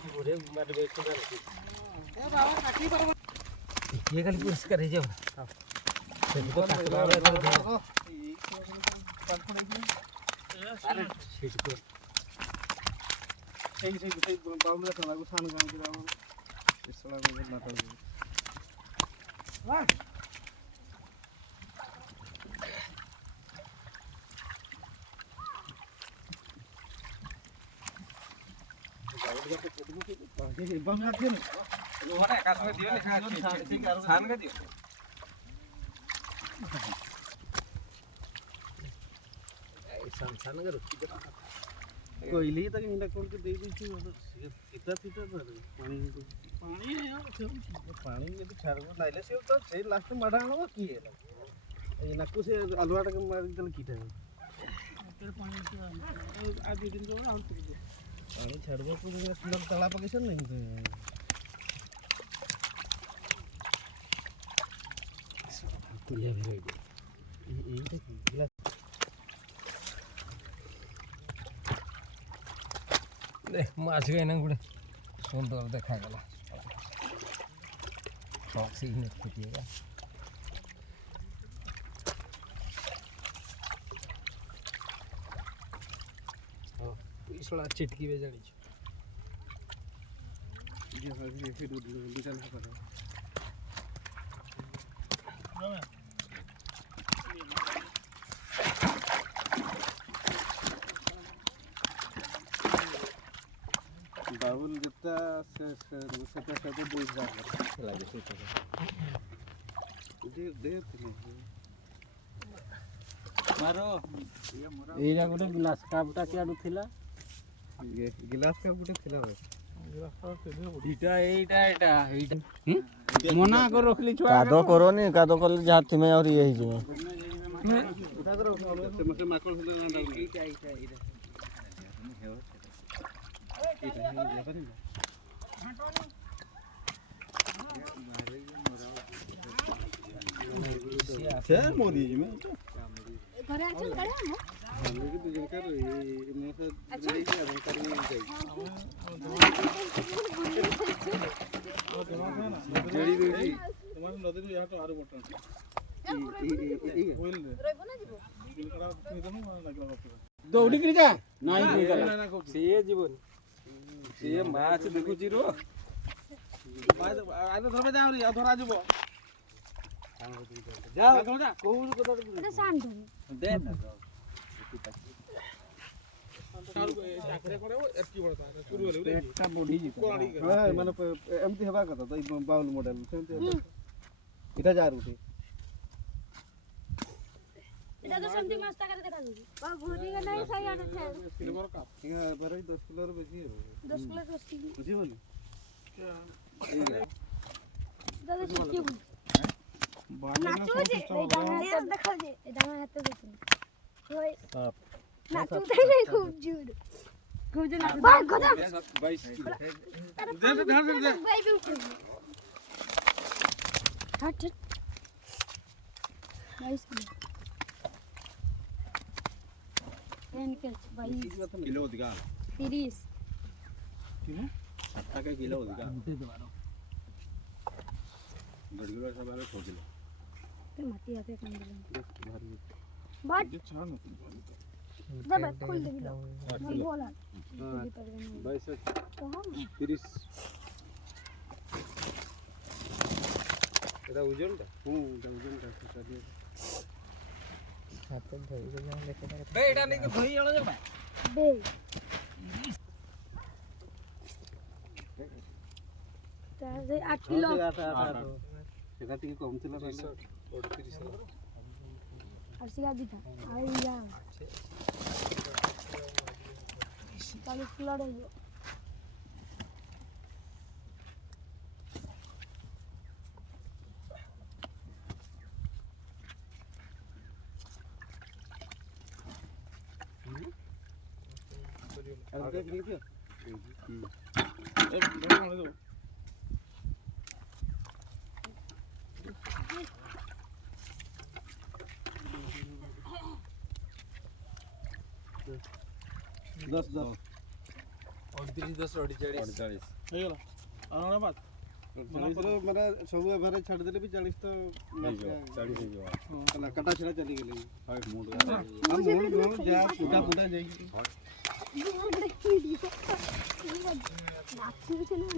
घरे मारे बैठ कर ए बाबा काटी पर ये खाली पुरस्कार है जाओ से तो काटवा वाला पाट पड़ेगी अरे सीट को सही बाउल में चला को सान गांव के इस वाला में ना तो वाह कोयली तक हिंदा कोन के दे दी थी इतना पीता था पानी पानी यदि छारबो नाइले से तो से लास्ट में मडाणो की है ये नक्कू से अलवाटा के मार दल कीटा तेरे पानी से आज दिन जो हम पानी छाड़बो तो मतलब तला पकेशन नहीं तो कुड़िया भी रही ये गिलास देख माछ गए ना गुड़े सुंदर देखा गला शौक से ही खेतीगा इसला चिटकी बे जानी ये फिर निकल ना पड़ा बाउल जितना से दे जा लागे से दे मारो एरा गोटे गिलास कापटा क्या दुथिला ये गिलास का गुटे थिला बे गिलास का इटा एटा मना कर रखली छुआ कादो करो नी कादो कर जात में और यही जो उठा करो से माकड़ से ना डाल इटा सर मोदी जी में घरे आ चल गड़े हम हम के तुझे कर मैं से नहीं किया मैं कर नहीं चाहिए जड़ी देगी तुम्हारे नदी में यहां तो आरो बटन बोल दे रहबो ना जीवो बिलकड़ा नहीं तो ना लगला दौड़ी कर जा नहीं गला से जीवन से माछ देखु छी रो आइलो धरबे जा रे धरा जीवो जा जा कहू कत अरे शांत दे ना आखरे पड़े एटकी बड़ता शुरू होले एकटा बॉडी जी हां माने एमती हेबा कत तो बाउल मॉडल सेमती इटा जा रुठी इटा तो सेमती मस्त कर देखा दू बा भूरी के नहीं सही आने थे सिल्वर का ये बरे 10 किलो रे बेची 10 किलो बेची बुझी बोली क्या दादा चिट्ठी नाचो जे डांगा देखो जे डांगा हाथ देखो ओए नाचो नहीं खूब जोर खूब जोर नाचो बाय गदा 22 किलो दे बाय भी उठ हट 22 किलो एन के 22 किलो दिखा 30 किलो 7 का किलो दिखा उठे दोबारा गड़गड़ा सब वाला छोड़ दिला ते माटी आते काम दिला बाट छान जब खोल दे लो मैं बोला 22 तो हम 30 এটা ওজন টা ওজন টা চলিए हाथ धोई के जान लेके बे एटा नहीं के धोई वाला जा बे ताजे 8 किलो সেটা থেকে কম ছিল 38 আর সিগা দিতা আইয়া 40 কিলো রে আর দেখ নিয়ে এই বড় দো दस 29 10 48 ହେଇଗଲା ଆଣ ବାତ ମାନେ ସବୁ ଏଭାରେଜ ଛାଡ଼ି ଦେଲେ ବି 40 ତ ହେଇଯିବ 40 ହେଇଯିବ ହେଲା କାଟା ଛଡ଼ା ଚାଲି ଗଲେ ହାଇ ମୁଣ୍ଡ ଯା ପୁଟା ଯାଇକି ନାଚୁଛି ନା